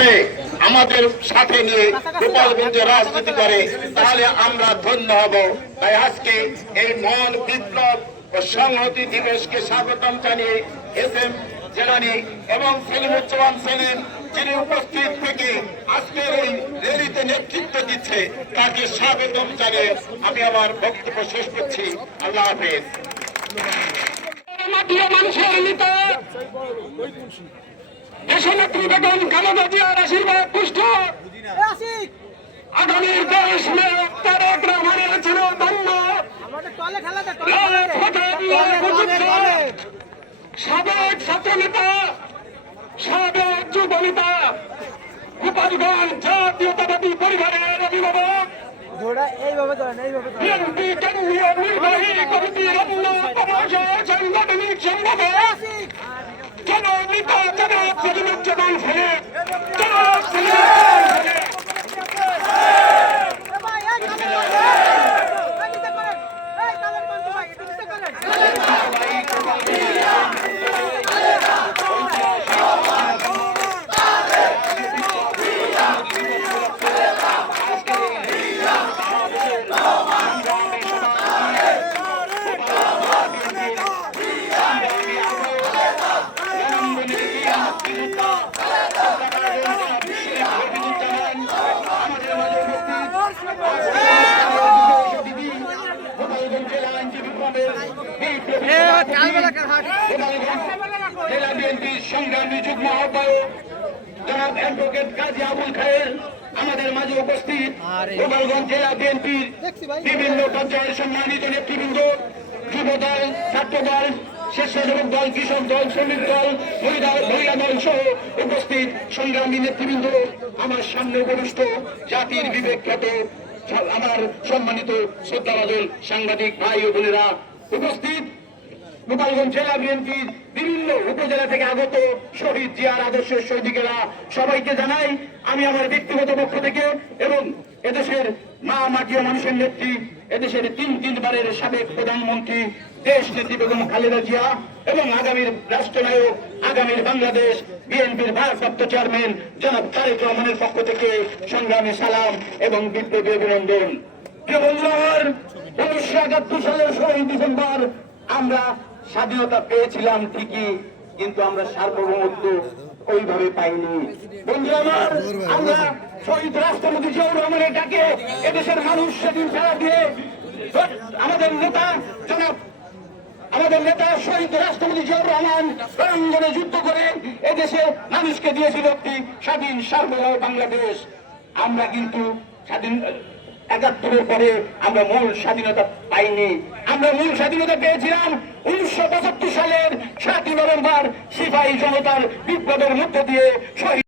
করে আমাদের সাথে নিয়ে গোপালগঞ্জে রাজনীতি করে, তাহলে আমরা ধন্য হব। তাই আজকে এই মহান বিপ্লব ও সংহতি দিবসকে স্বাগতম জানিয়ে এস এম জেলানি এবং সেলিমুজ্জামান সেলিম, যিনি উপস্থিত থেকে আজকের এই র্যালিতে নেতৃত্ব দিচ্ছে, তাকে স্বাগতম জানিয়ে আমি আমার বক্তব্য শেষ করছি। আল্লাহ হাফেজ। মানুষের নেতা দেশনেত্রী বেগম খালেদা জিয়ার আশীর্বাদ পুষ্ট। আগামীর দেশ তারেক রহমানের ছিল ধন্য। সাবেক ছাত্র নেতা সাবেক যুব গোপালগঞ্জ জাতীয়তাবাদী পরিবারের অভিভাবক এইভাবে জনাব সজিমুজ্জামান সাহেব জনাব সজিমুজ্জামান সাহেব ভাই এই কালের এই দিতে করেন এই কালের পান্তা ভাই এটা দিতে করেন জেলা বিএনপির সংগ্রামী যুগ্ম আমাদের মাঝে উপস্থিত গোপালগঞ্জ জেলা বিএনপির বিভিন্ন পর্যায়ের সম্মানিত নেতৃবৃন্দ যুব দল ছাত্র দল স্বেচ্ছাসেবক দল কৃষক দল, শ্রমিক দল মহিলা দল সহ উপস্থিত সংগ্রামী নেতৃবৃন্দ, আমার সামনে উপবিষ্ট জাতির বিবেক খ্যাত, আমার সম্মানিত শ্রদ্ধাভাজন সাংবাদিক ভাই ও বোনেরা উপস্থিত। গোপালগঞ্জ জেলা বিএনপির বিভিন্ন উপজেলা থেকে আগত শহীদ জিয়ার আদর্শ শহীদিকেরা সবাইকে জানাই, আমি আমার ব্যক্তিগত পক্ষ থেকে এবং এদেশের মা মাটি ও মানুষের নেত্রী, এদেশের তিন তিনবারের সাবেক প্রধানমন্ত্রী, দেশ নেত্রী বেগম খালেদা জিয়া এবং আগামীর রাষ্ট্রনায়ক, আগামীর বাংলাদেশ বিএনপির ভারপ্রাপ্ত চেয়ারম্যান জনাব তারেক রহমানের পক্ষ থেকে সংগ্রামী সালাম এবং বিপ্লবী অভিনন্দন। প্রিয় বন্ধুরা আমার উনিশশো একাত্তর সালের ষোলোই ডিসেম্বর আমরা স্বাধীনতা পেয়েছিলাম ঠিকই, কিন্তু আমরা সার্বভৌমত্ব ওইভাবে পাইনি। বন্ধু আমার, আমরা শহীদ রাষ্ট্রপতি জিয়াউর রহমানের ডাকে এদেশের মানুষ সেদিন সারা দিয়ে আমাদের নেতা জনাব, আমাদের নেতা শহীদ রাষ্ট্রপতি জিয়াউর রহমান রণাঙ্গনে যুদ্ধ করে এদেশে মানুষকে দিয়েছিল একটি স্বাধীন, সার্বভৌম বাংলাদেশ। আমরা কিন্তু স্বাধীন, একাত্তরের পরে আমরা মূল স্বাধীনতা পাইনি। আমরা মূল স্বাধীনতা পেয়েছিলাম উনিশশো পঁচাত্তর সালের সাতই নভেম্বর সিপাহী জনতার বিপ্লবের মধ্য দিয়ে শহীদ